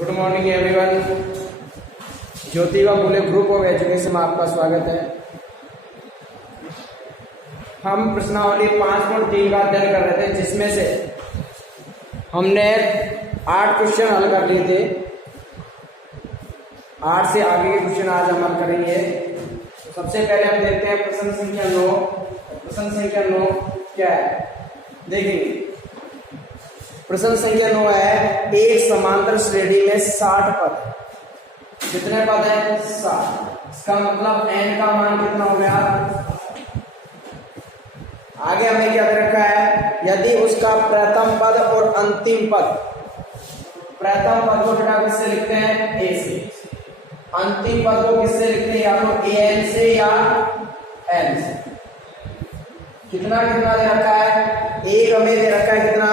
Good morning everyone. Jyotiba Phule group of education में आपका स्वागत है। हम प्रश्नावली 5.3 का अध्ययन कर रहे थे, जिसमें से हमने 8 क्वेश्चन हल कर लिए थे। 8 से आगे के क्वेश्चन आज हम हल करेंगे। तो सबसे पहले हम देखते हैं प्रश्न संख्या 9। प्रश्न संख्या 9 क्या है, देखिए। प्रश्न संख्या 9 है, एक समांतर श्रेणी में 60 पद। कितने पद हैं? 60। इसका मतलब n का मान कितना हो गया? आगे हमें क्या दे रखा है, यदि उसका प्रथम पद और अंतिम पद, प्रथम पद को बेटा किससे लिखते हैं? a से। अंतिम पद को किससे लिखते हैं? या तो an से या n से। कितना कितना दे रखा है? एक हमें दे रखा है कितना?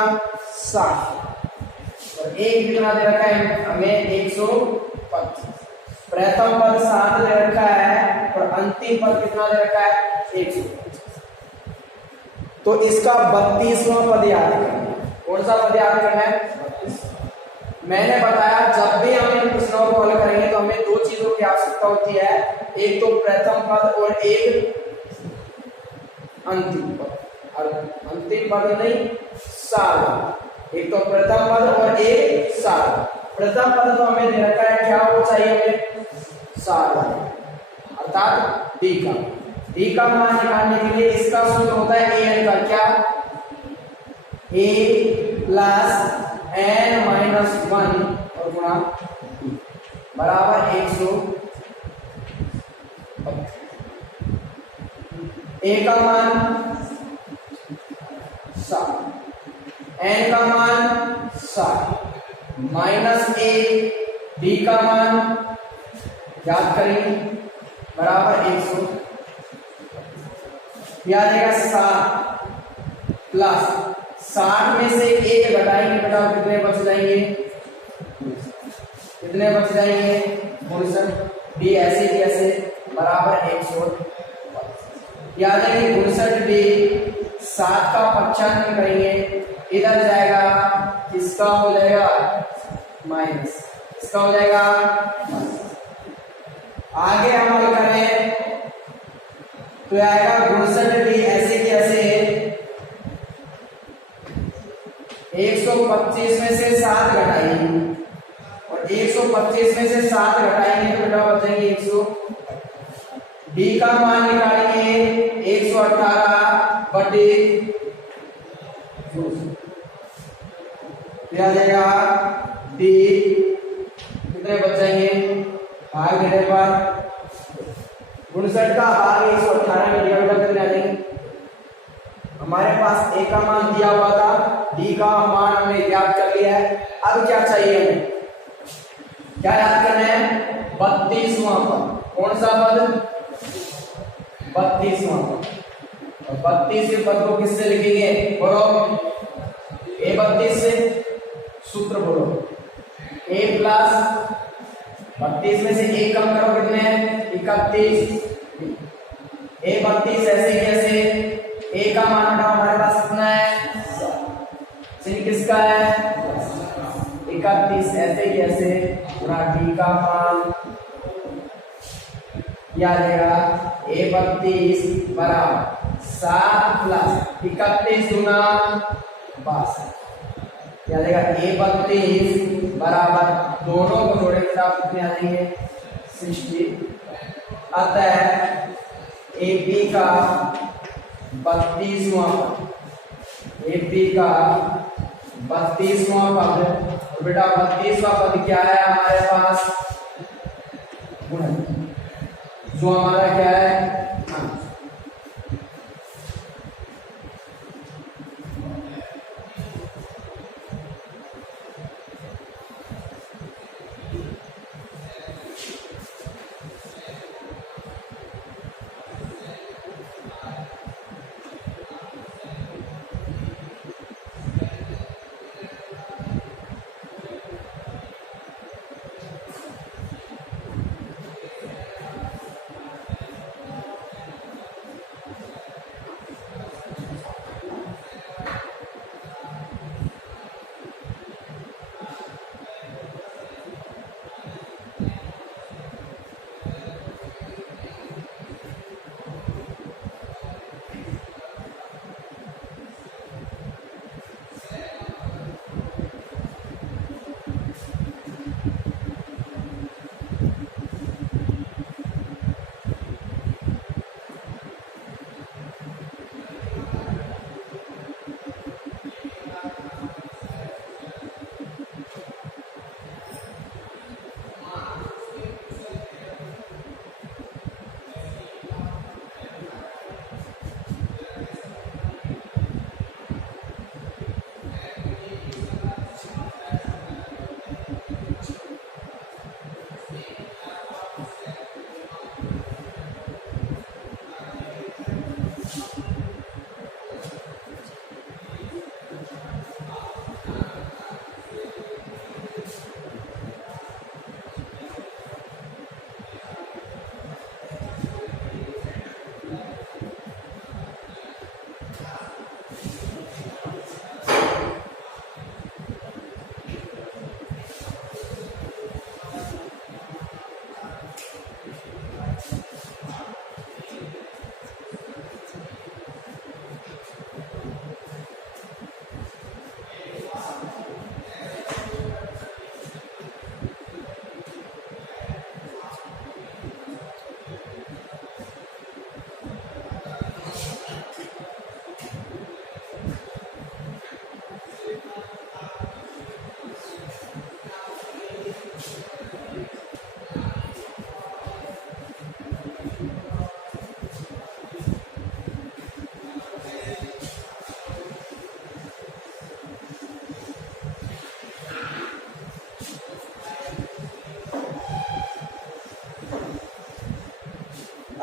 60। और एक कितना दे रखा है हमें? 125। प्रथम पद 7 दे रखा है और अंतिम पद कितना दे रखा है? 125। तो इसका 32वां पद याद करना है। कौन सा पद याद करना है? 32। मैंने बताया जब भी हम इन प्रश्नों को हल करेंगे तो हमें 2 चीजों की आवश्यकता होती है, एक तो प्रथम पद और एक अंतिम पद। और अंतिम पद नहीं, सार। एक तो प्रथम पद और एक सार। प्रथम पद तो हमें दे रखा है, क्या वो चाहिए हमें? सार, अर्थात डी का। डी का मान निकालने के लिए इसका सूत्र होता है an का, क्या? a प्लस n माइनस 1 और गुणा बराबर 100। a का मान 7, n का मान 7 माइनस a, d का मान याद करेंगे बराबर 100। याद आएगा 7 प्लस 60 में से 1 घटाएंगे बेटा, कितने बच जाएंगे? कितने बच जाएंगे? 59। डी ऐसे की ऐसे बराबर 100। याद है कि 59 डी 7 का 95 करेंगे, इधर जाएगा, किसका हो जाएगा? माइनस। इसका हो जाएगा माइनस। आगे हम हल करें तो आएगा 59 डी ऐसे की ऐसे 125 में से 7 घटाएंगे और 125 में से 7 घटाएंगे तो बेटा बचेंगे 100। डी का मान निकालेंगे 118 बटे 2। क्या जाएगा? डी कितने बच जाएंगे? भाग देने पर 59 का भाग 118 में दिया, बेटा कितने आ जाएंगे? हमारे पास a का मान दिया हुआ था, d का मान हमने याद कर लिया है। अब क्या चाहिए हमें? क्या याद करना है? 32वां पद। कौन सा पद? 32वां पद। और 32वें पद को किससे लिखेंगे? बोलो। a32 से सूत्र बोलो। a प्लस 32 में से 1 कम करो, कितने हैं? 31। a32 ऐसे कैसे? a का मान हमारे पास कितना है? 7। किसका है? 31 ऐसे कैसे? पूरा d का मान याद आएगा a32 बराबर 7 प्लस 31 गुना 62। याद आएगा a32 बराबर, दोनों को जोड़े तो आप कितने आ जाएंगे? 60। अतः AB का 32वां पद, AB का 32वां पद, और बेटा 32वां पद क्या है हमारे पास? गुणन, जो हमारा क्या है?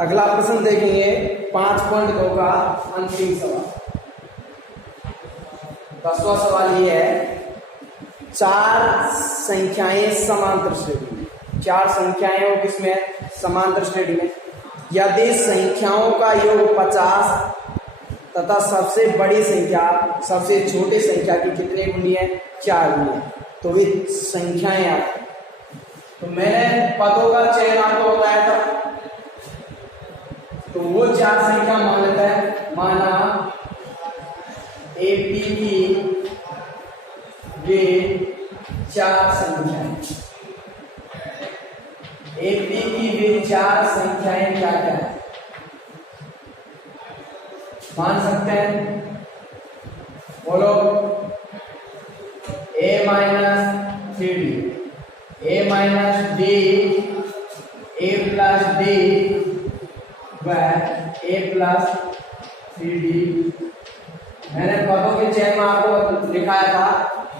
अगला प्रश्न देखेंगे 5.2 का अंतिम सवाल। 10वां सवाल ये है, 4 संख्याएं समांतर श्रेणी में, 4 संख्याएं हो किसमें, समांतर श्रेणी में। यदि संख्याओं का योग 50 तथा सबसे बड़ी संख्या सबसे छोटी संख्या की कितने गुनी है, 4 गुनी है, तो वे संख्याएं आती। तो मैंने पदों का चयन आपको बताया था, तो वो 4 संख्या मान लेता है। माना एपी की वे 4 संख्याएं, एपी की वे 4 संख्याएं क्या क्या है मान सकते हैं, बोलो। a minus 3d, a minus d, a plus d व a प्लस 3d। मैंने पदों के चयन में आपको दिखाया था,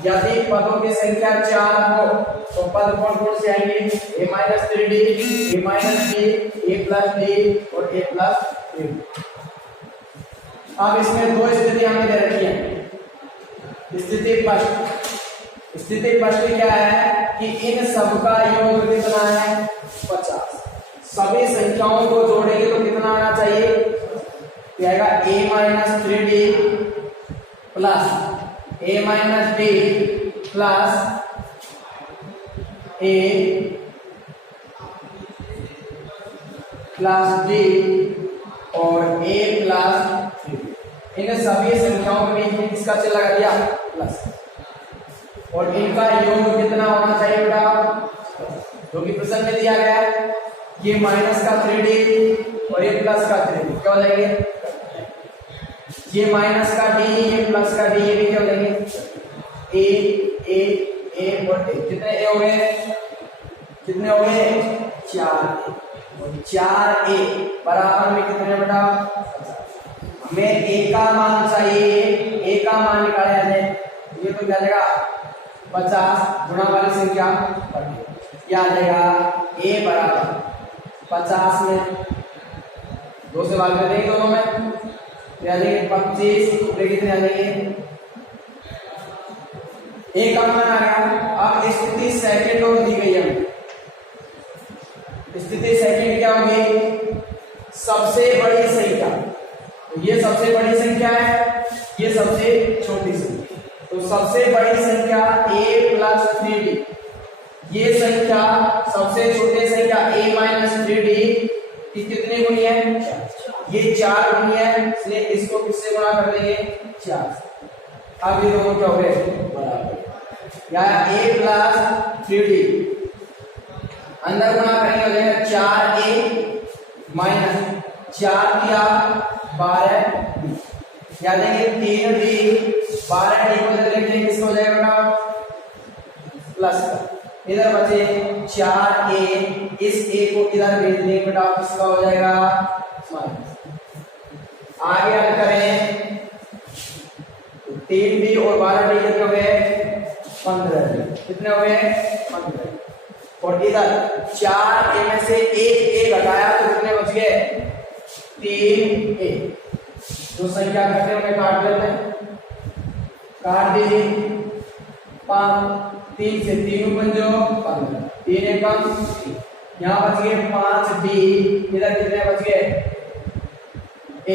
यदि पदों की संख्या 4 हो तो पद कौन कौन से आएंगे, a minus 3d, a minus d, a plus d और a प्लस 3d। अब इसमें 2 स्थिति हमें दे रखी है। स्थिति फर्स्ट क्या है कि इन सब का योग कितना है, 50। सभी संख्याओं को जोड़ेंगे तो कितना आना चाहिए, आएगा a minus 3d plus a minus d plus a plus d और a प्लस 3। इन सभी संख्याओं के बीच में किसका चिन्ह लगा दिया, प्लस, और इनका योग कितना होना चाहिए बेटा, जो कि प्रश्न में दिया गया है। ये माइनस का 3d और ये प्लस का 3d क्या हो जाएंगे, ये माइनस का d, ये प्लस का d, ये भी क्या हो जाएंगे, a और a। कितने a हो गए, कितने हो गए, 4a, और 4a बराबर में कितने बेटा, हमें a का मान चाहिए, a का मान निकाला जाए, ये तो क्या जाएगा 50 गुणा वाली संख्या क्या आ जाएगा, a बराबर 50 में 2 से भाग कर देंगे दोनों में, क्या जाएंगे 25, ऊपर कितने आ जाएंगे, a का मान आ गया। अब स्थिति सेकंड और दी गई है, स्थिति सेकंड क्या होगी, सबसे बड़ी संख्या, तो ये सबसे बड़ी संख्या है, ये सबसे छोटी संख्या, तो सबसे बड़ी संख्या a प्लस 3d, ये संख्या सबसे छोटी संख्या a माइनस 3d की कितनी गुनी है, ये 4 गुनी है, इसलिए इसको किससे गुणा कर देंगे, 4। अब ये दोनों क्या हो गए बराबर, या a प्लस 3d अंदर गुणा करेंगे हो जाएगा 4a माइनस 4 दिया 12, क्या देंगे 3d, 12d को लिखेंगे किसको हो जाएगा प्लस का, इधर बचे 4a, इस a को इधर भेज देंगे बेटा किसका हो जाएगा माइनस। आगे हल करें 3d और 12d कितने हो गए 15, कितने हो गए 15, और इधर 4a में से एक a घटाया तो कितने बच गए 3a। जो संख्या करते हैं उन्हें काट लेते हैं, काट दीजिए 5, 3 से 3 बन जाओ 15, 3 एकम 3, यहाँ बच गए 5d, इधर कितने बच गए a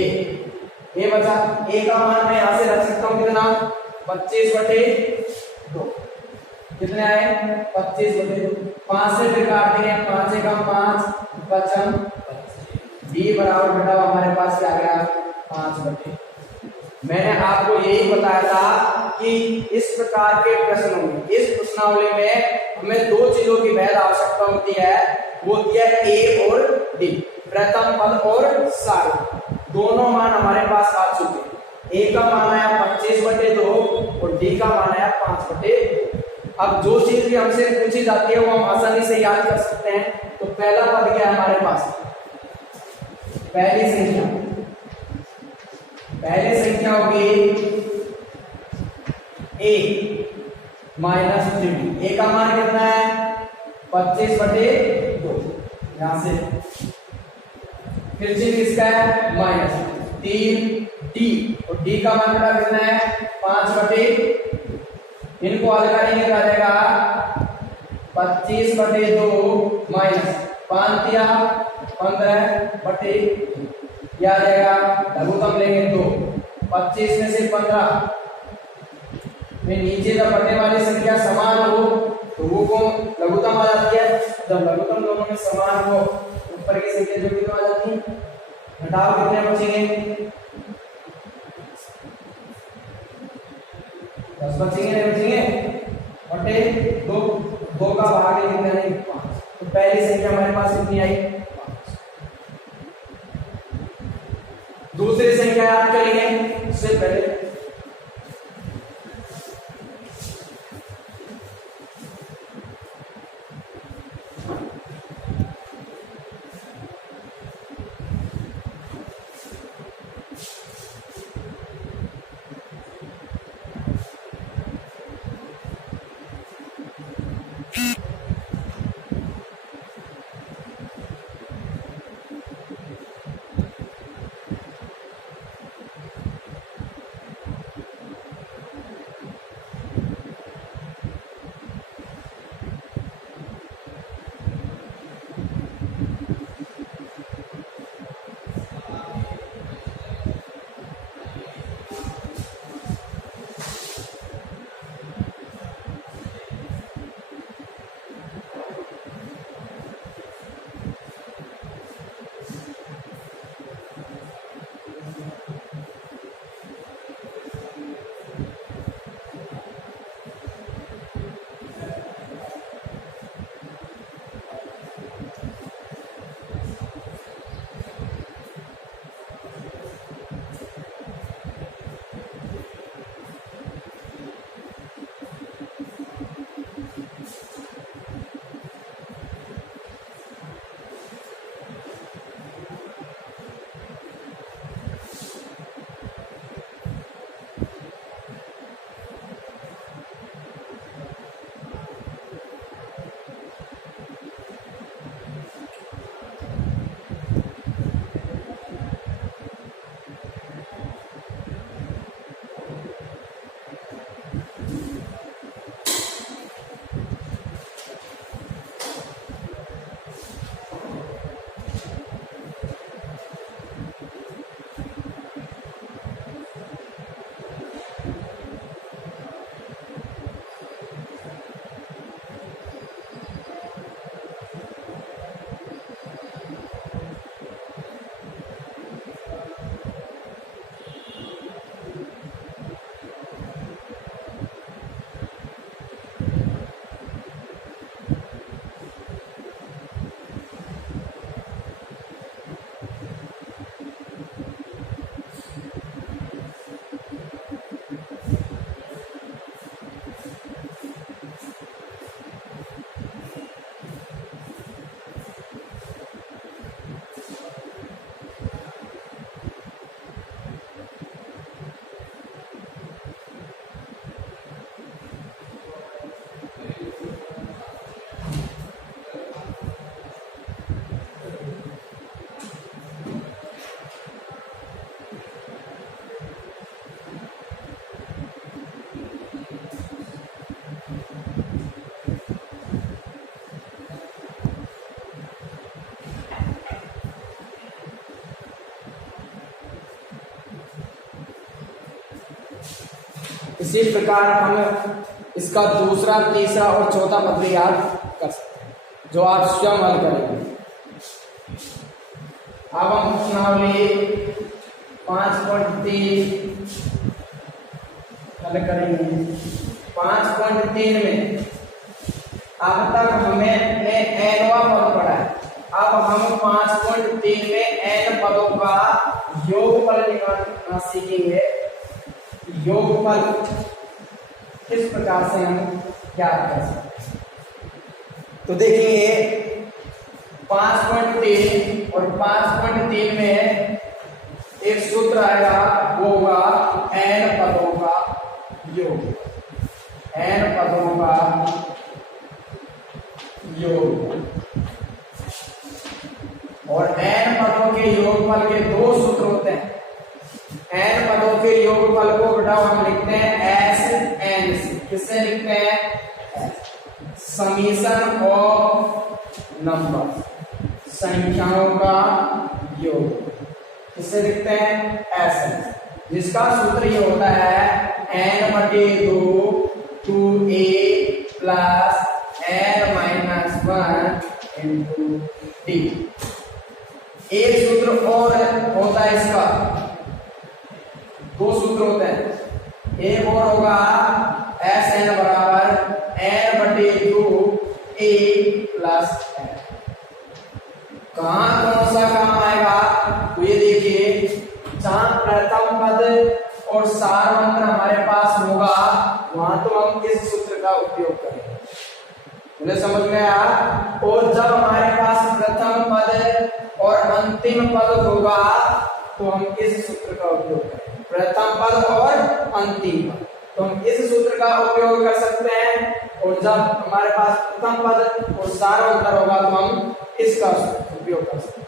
बचा, a का मान मैं यहाँ से रख सकता हूँ कितना 25/2, कितने आए 25/2, 5 से फिर काट देंगे 5 एकम 5, बचम d बराबर बेटा हमारे पास क्या आ गया 5/2। मैंने आपको यही बताया था कि इस प्रकार के प्रश्नों में, इस प्रश्नावली में हमें 2 चीजों की बेहद आवश्यकता होती है, वो होती है a और d, प्रथम पद और सार। दोनों मान हमारे पास आ चुके, a का मान आया 25/2 और d का मान आया 5/2। अब जो चीज भी हमसे पूछी जाती है वो हम आसानी से याद कर सकते हैं। तो पहला पद क्या है हमारे पास, पहली संख्या होगी a माइनस 3d, a का मान कितना है 25/2, यहां से फिर चिन्ह किसका है माइनस 3d और d का मान बेटा कितना है 5/, इनको हल करेंगे तो आ जाएगा 25/2 माइनस 5 या 15/, यह आ जाएगा लघुत्तम लेंगे तो 25 में से 15 में नीचे जब बढ़ने वाली संख्या समान हो तो वो को लघुत्तम आ जाती है। जब लघुत्तम दोनों में समान हो ऊपर की संख्या जो कितनी आ जाती है, घटाओ कितने बचेंगे 10 बचेंगे नहीं बचेंगे बटे 2 का भाग कितना नहीं 5। तो पहली संख्या हमारे पास कितनी आई 5। दूसरी संख्या याद करेंगे उससे पहले इसी प्रकार हम इसका दूसरा, तीसरा और चौथा पद भी याद कर सकते हैं, जो आप स्वयं हल करेंगे। अब हम प्रश्नावली 5.3 हल करेंगे। 5.3 में अब तक हमें एनवा पद पढ़ा है। अब हम 5.3 में एन पदों का योगफल निकालना सीखेंगे। योगफल किस प्रकार से हम ज्ञात कर सकते हैं, तो देखिए 5.3 और 5.3 में एक सूत्र आएगा, वो होगा एन पदों का योग। एन पदों का योग और एन पदों के योगफल के दो सूत्र होते हैं। n पदों के योगफल को बेटा हम लिखते हैं एस एन से। किससे लिखते हैं? समीशन ऑफ नंबर, संख्याओं का योग। किससे लिखते हैं? एस एन, जिसका सूत्र ये होता है n बटे 2 2a plus n minus 1 into D. एक सूत्र और होता है इसका, दो सूत्र होते हैं। एक और होगा एस एन बराबर n बटे 2 a प्लस n। कहां कौन सा काम आएगा? तो ये देखिए, जहां प्रथम पद और सार मंत्र हमारे पास होगा वहां तो हम इस सूत्र का उपयोग करेंगे। मुझे समझ में आया? और जब हमारे पास प्रथम पद और अंतिम पद होगा तो हम इस सूत्र का उपयोग करेंगे। प्रथम पद और अंतिम पद, तो हम इस सूत्र का उपयोग कर सकते हैं। और जब हमारे पास प्रथम पद और सार मंत्र होगा तो हम इसका उपयोग कर सकते हैं।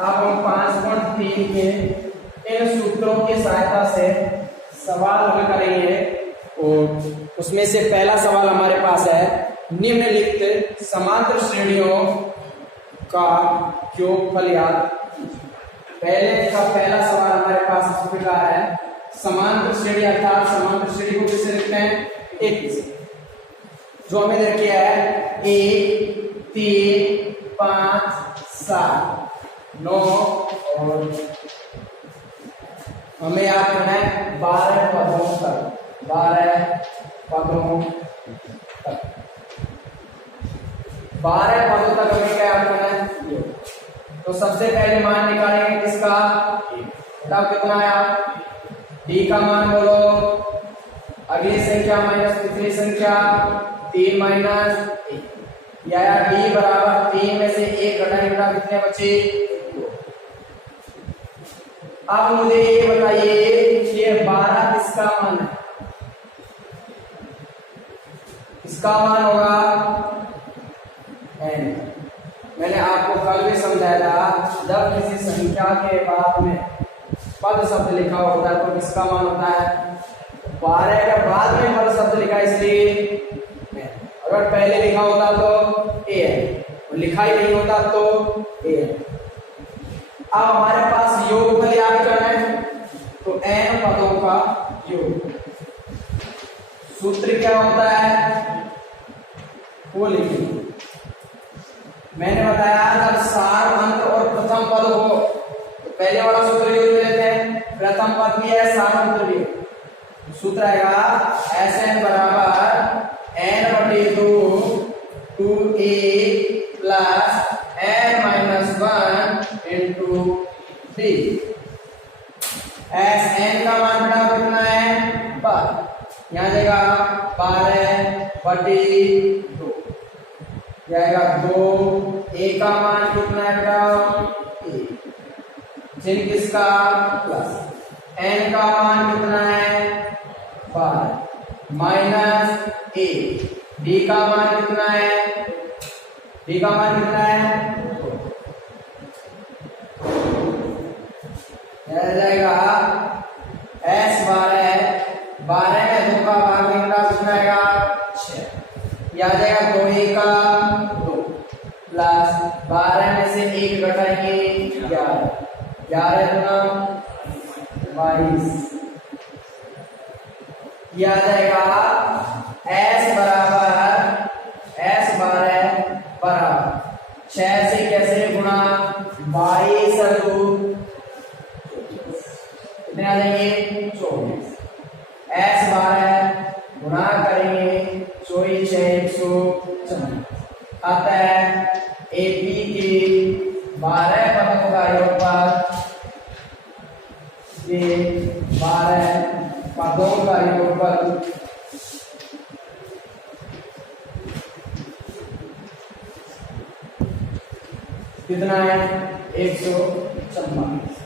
अब हम 5.3 के इन सूत्रों की सहायता से सवाल हल करेंगे। और उसमें से पहला सवाल हमारे पास है, निम्नलिखित समांतर श्रेणियों का योगफल याद। पहला सवाल हमारे पास इस प्रकार है, समांतर श्रेणी अर्थात समांतर श्रेणी को किससे लिखते हैं? एक से, जो हमें दे रखी है 1 3 5 7 9 और हमें याद करना है 12 पदों तक। 12 पदों तक, 12 पदों तक हमें क्या याद करना है? तो सबसे पहले मान निकालेंगे किसका? तब कितना आया? डी का मान बोलो। अगली संख्या माइनस पिछली संख्या 3 माइनस 1 या डी बराबर 3 में से 1 घटाएंगे बेटा कितने बचे? अब मुझे ये बताइए कि 12 किसका मान है? किसका मान होगा? n। मैंने आपको कल भी समझाया था, जब किसी संख्या के बाद में पद शब्द लिखा होता है तो किसका मान होता है? 12 के बाद में पद शब्द लिखा इसलिए n। अगर पहले लिखा होता तो a है, और लिखा ही नहीं होता तो a है। अब हमारे पास योगफल याद करना है, तो n पदों का योग। सूत्र क्या होता है वो लिखिए। मैंने बताया जब सार अंत और प्रथम पद हो तो पहले वाला सूत्र यूज में लेते हैं, प्रथम पद भी है सार अंत भी है। सूत्र आएगा एस एन बराबर n बटे 2 2a plus n minus 1 into D. S N का मान बेटा कितना है? 12। यहाँ जाएगा 12 बटे 2, जाएगा 2। ए का मान कितना है बेटा? ए। जिन किसका? प्लस। एन का मान कितना है? 12 माइनस ए। डी का मान कितना है? डी का मान कितना है? यह आ जाएगा S 12, 12 में 2 का भाग निकला, उसमें आएगा 6, यह आ जाएगा 2 1 2 प्लस 12 में से 1 घटाएंगे 11, 11 गुना 22, यह आ जाएगा S बराबर S 12 बराबर 6 से कैसे गुणा 22 और 2 कितने आ जाएंगे 24, S 12 गुणा करेंगे 24 6 140, अतः AP के 12 पदों का योगफल, ये 12 पदों का योगफल कितना है 144।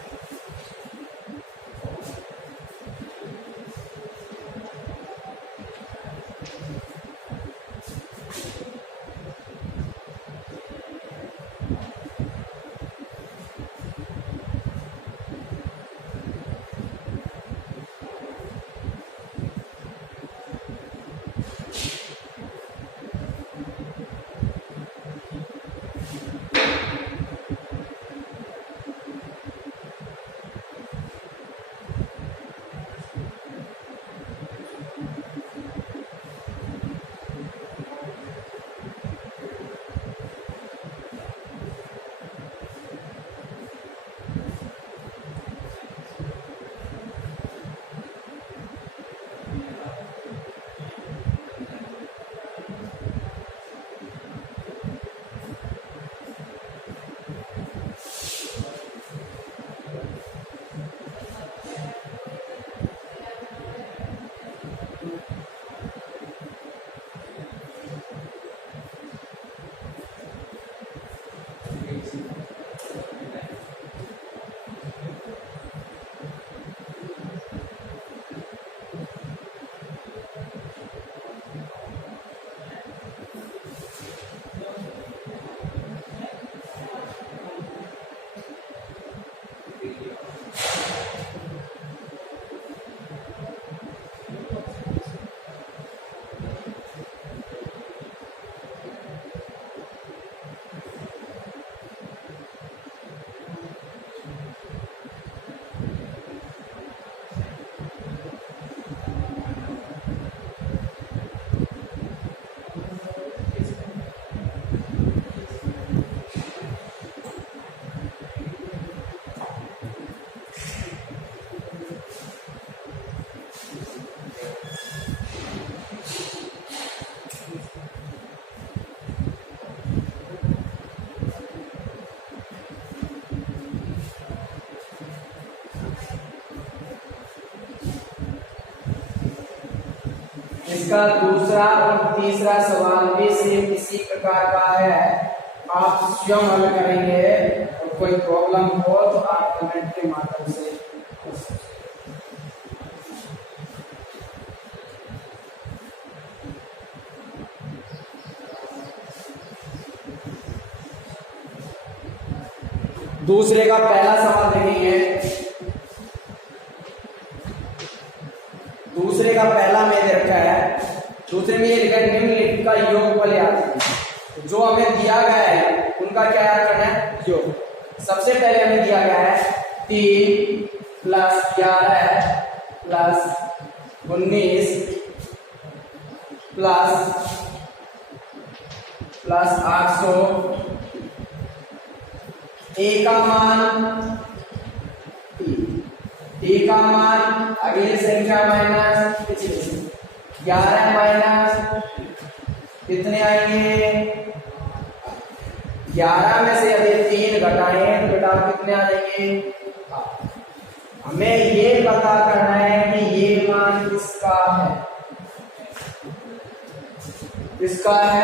इसका दूसरा और तीसरा सवाल भी सेम इसी प्रकार का है, आप स्वयं हल करेंगे और कोई प्रॉब्लम हो तो आप कमेंट के माध्यम से पूछ सकते हैं। दूसरे का पहला सवाल देखेंगे। दूसरे का पहला में दे रखा है, दूसरे में ये लिखा है निम्नलिखित का योगफल याद कीजिए। जो हमें दिया गया है उनका क्या याद करना है, योग। सबसे पहले हमें दिया गया है 3 + 11 + 19 प्लस 800, ए का मान डी का मान अगली संख्या माइनस पिछली संख्या, 11 माइनस कितने आएंगे 11 में से यदि 3 घटाएं तो बेटा कितने आ जाएंगे। हमें ये पता करना है कि ये मान किसका है, किसका है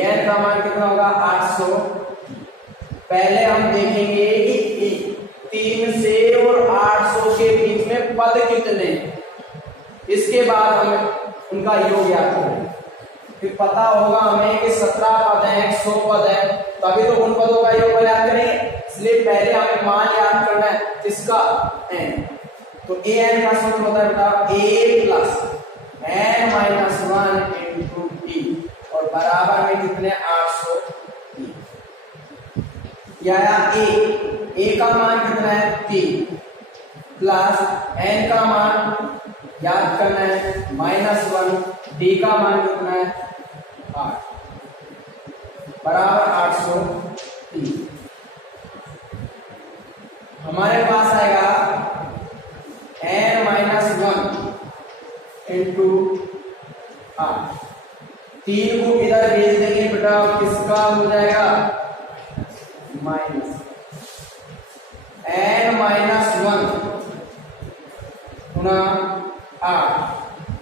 an का मान कितना होगा 800। पहले हम देखेंगे कि 3 से और 800 के बीच में पद कितने, इसके बाद हम उनका योग याद करेंगे। फिर पता होगा हमें कि 17 पद हैं, 100 पद हैं, तो अभी तो उन पदों का योगफल याद करेंगे, इसलिए पहले हमें मान याद करना है किसका, n। तो an का सूत्र होता है बेटा a plus n minus 1 into t और बराबर में कितने 800 t। या a का मान कितना है 3 प्लस n का मान याद करना है -1, d का मान कितना है 8 बराबर 800 t। हमारे पास आएगा n माइनस 1 इंटू 8। 3 को इधर भेज देंगे बेटा, किसका हो जाएगा माइनस n माइनस 1 गुना 8,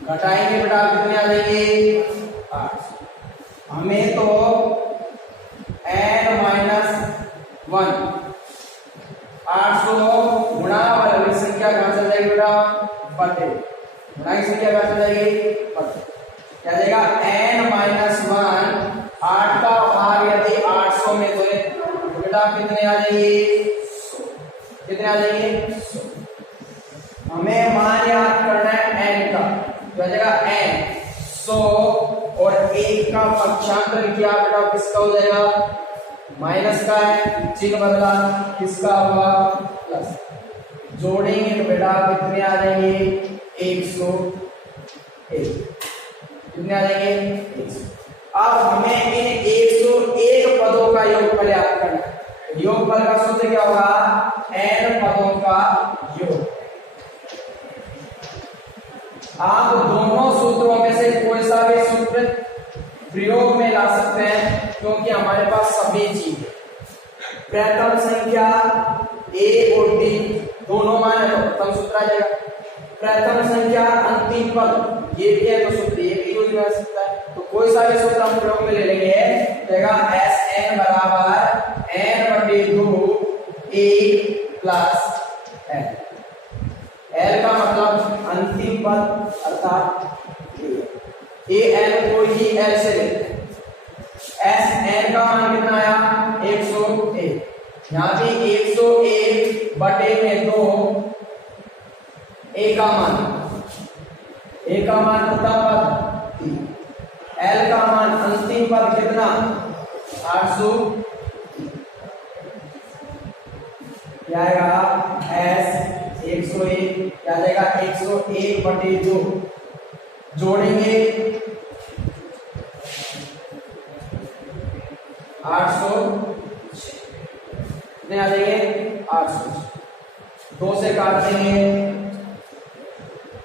घटाएंगे बेटा कितने आ जाएंगे 8। हमें तो n माइनस 1 800 गुणा वाली संख्या कहां चल जाएगी बेटा बटे, गुणा की संख्या कहां चल जाएगी बटे, क्या जाएगा n माइनस 1 8 का भाग यदि 800 में तो बेटा कितने आ जाएंगे 100, कितने आ जाएंगे 100। हमें मान याद करना है n का, तो आ जाएगा n 100 और 1 का पक्षांतर किया बेटा किसका हो जाएगा माइनस का है, चिन्ह बदला किसका होगा प्लस, जोड़ेंगे तो बेटा कितने आ जाएंगे 101, कितने आ जाएंगे 100। अब हमें इन 101 पदों का योगफल याद करना है। योगफल का सूत्र क्या होगा n पदों का योग। आप दोनों सूत्रों में से कोई सा भी सूत्र प्रयोग में ला सकते हैं, क्योंकि हमारे पास सभी चीज प्रथम संख्या a और d दोनों मान है तो प्रथम सूत्र आ जाएगा। प्रथम संख्या अंतिम पद ये भी है तो सूत्र ये भी यूज कर सकता है। तो कोई सा भी सूत्र हम प्रयोग में ले लेंगे, देगा Sn बराबर n बटे 2 a प्लस n। l का मतलब अंतिम पद अर्थात a n को ही l से लेते हैं। Sn का मान कितना आया 101, यहाँ भी 101 बटे में 2 a का मान प्रथम पद 3, l का मान अंतिम पद कितना 800, क्या आएगा s 101, क्या जाएगा 101 बटे 2, जोड़ेंगे 800, कितने आ जाएंगे 800, 2 से काट देंगे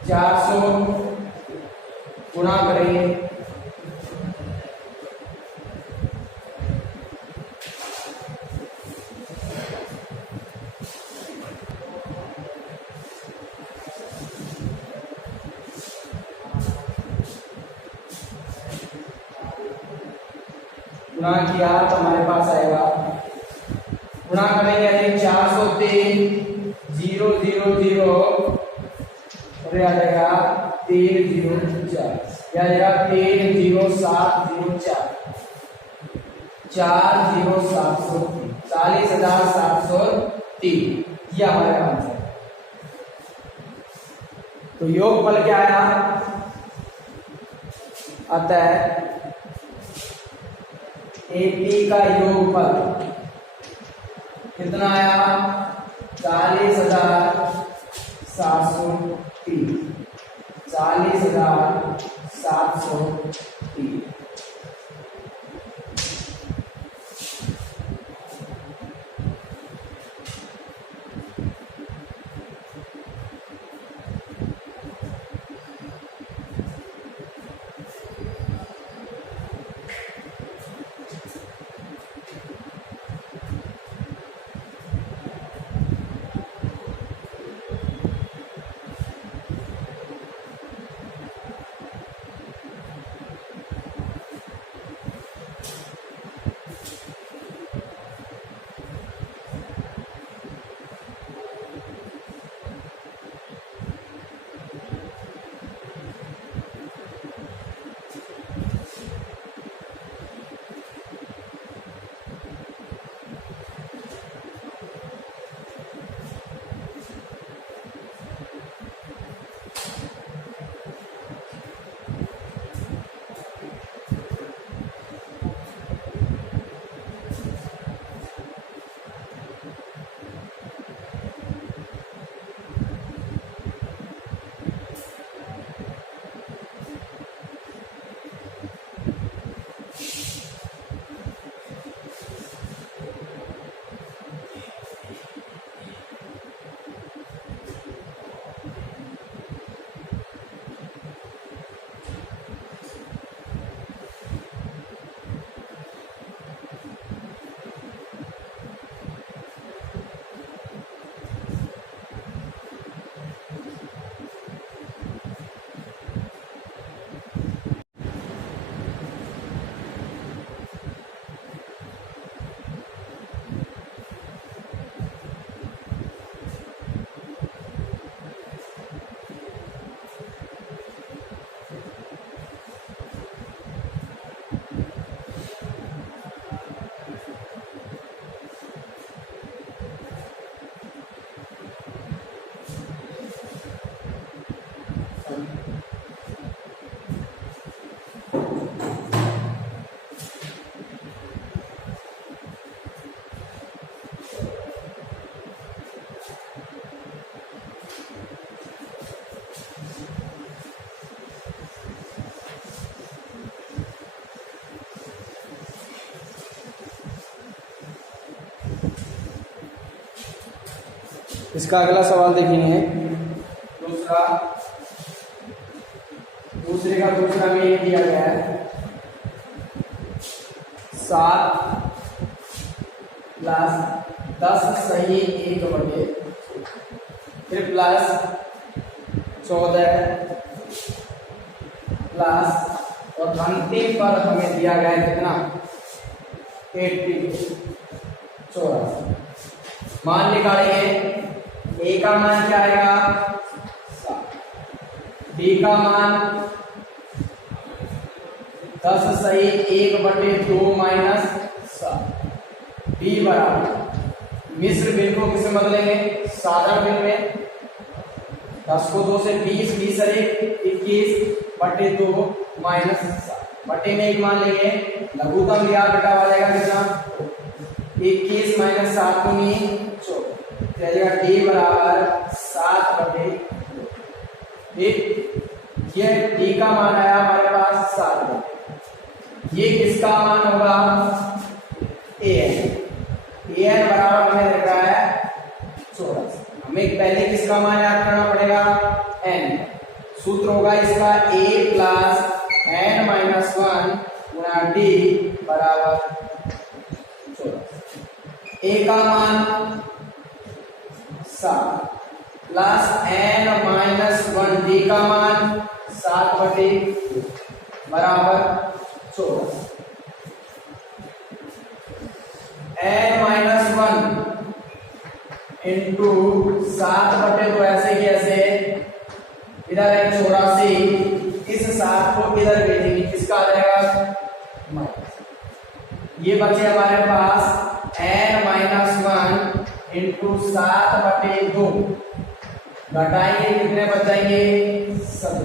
400, गुणा करेंगे गुणा किया तो हमारे पास आएगा, गुणा करेंगे यदि 403 0 0 0 और आ जाएगा 304, क्या आएगा 30704 40703 40,703, ये हमारा आंसर। तो योगफल क्या आया अतः AP का योगफल कितना आया 40,703, 40,703। इसका अगला सवाल देखेंगे दूसरे का दूसरा में ये दिया गया है 7 प्लस 10 सही 1/, फिर प्लस 14 प्लस और अंतिम पर हमें दिया गया है कितना 82 84। मान निकालेंगे। ए का मान क्या आएगा 7, बी का मान 10 सही 1/2 माइनस 7। बी बराबर मिश्र भिन्न को किसमें बदलेंगे साधारण भिन्न में। 10 को 2 से 20, 20 और 1 21/2 माइनस 7। बटे में एक मान लेंगे, लघुत्तम लिया बेटा वालेगा कितना 21 माइनस 7 को 14, जाएगा डी बराबर 7/2। ठीक, ये डी का मान आया हमारे पास 7। ये किसका मान होगा an बराबर हमें लग रहा है 14। हमें पहले किसका मान याद करना पड़ेगा n। सूत्र होगा इसका a प्लस n माइनस 1 गुणा d बराबर 14। a का मान 7 प्लस n माइनस 1 d का मान 7/2 बराबर 14। n माइनस 1 इंटू 7/2 ऐसे की ऐसे इधर है 84, इस 7 को इधर भेजेंगे किसका आ जाएगा माइनस। ये बचे हमारे पास n माइनस 1 इंटू 7/2 घटाएंगे कितने बचाएंगे 7।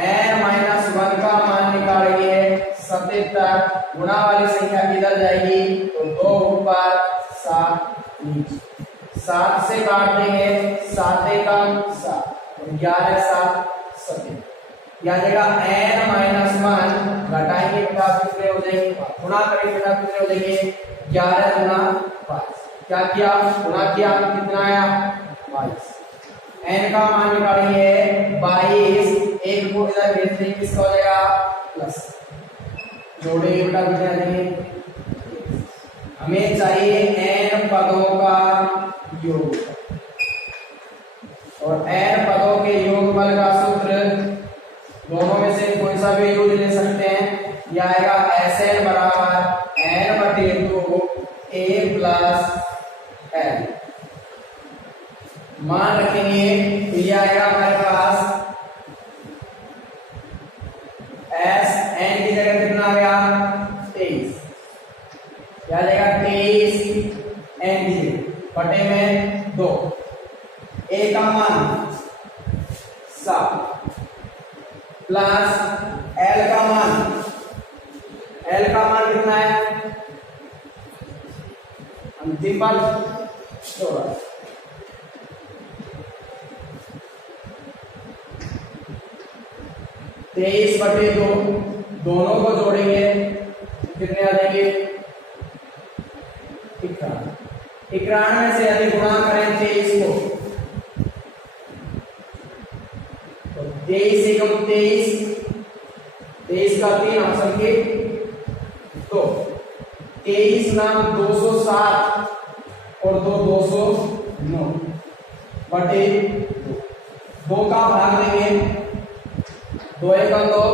n माइनस 1 का मान निकालेंगे 77, गुणा वाली संख्या किधर जाएगी तो 2 ऊपर 7 नीचे, 7 से काट देंगे 7 एकम 7, 11 7 7 या जाएगा n माइनस 1 घटाएंगे बेटा कितने हो जाएंगे गुणा करेंगे बेटा कितने हो जाएंगे 11 गुणा 5। क्या किया गुणा किया कितना आया 22। n का मान निकालेंगे 22, एक को इधर भेज देंगे किसका हो जाएगा प्लस, जोड़ेंगे बेटा कितने आ जाएंगे। हमें चाहिए n पदों का योग और n पदों के योगफल का सूत्र दोनों में से कोई सा भी यूज ले सकते हैं। यह आएगा Sn बराबर n/2 a प्लस l। मान रखेंगे तो यह आएगा हमारे पास Sn की जगह कितना आ गया 23, क्या आ जाएगा 23 n की जगह बटे में 2। a का मान 7 प्लस l का मान कितना है अंतिम पद 14। तेईस बटे 2 दोनों को जोड़ेंगे कितने आ जाएंगे 91 से यदि गुणा करें 23 को तो 23 एकम 23 का 3 ऑप्शन के 2, 23 नाम 207 और 209 बटे 2 का भाग देंगे 2 एकम 2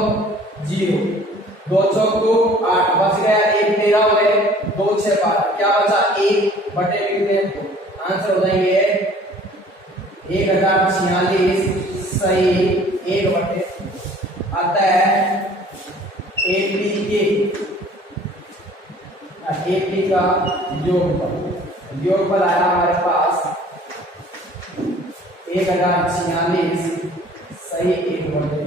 0, 2 चौक 8 बच गया 1 13 हो गए 2 6 12 क्या बचा 1 बटे कितने आंसर हो जाएंगे 1046 सही 1 बटे आता है 80 का योगफल आया हमारे पास 1046 सही 1 बटे।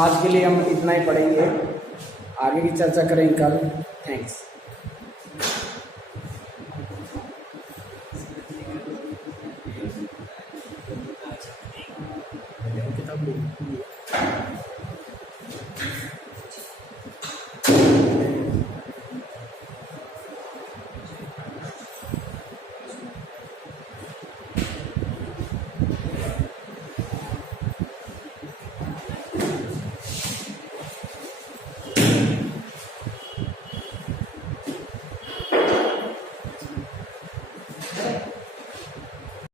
आज के लिए हम इतना ही पढ़ेंगे, आगे की चर्चा करेंगे कल। थैंक्स। किताब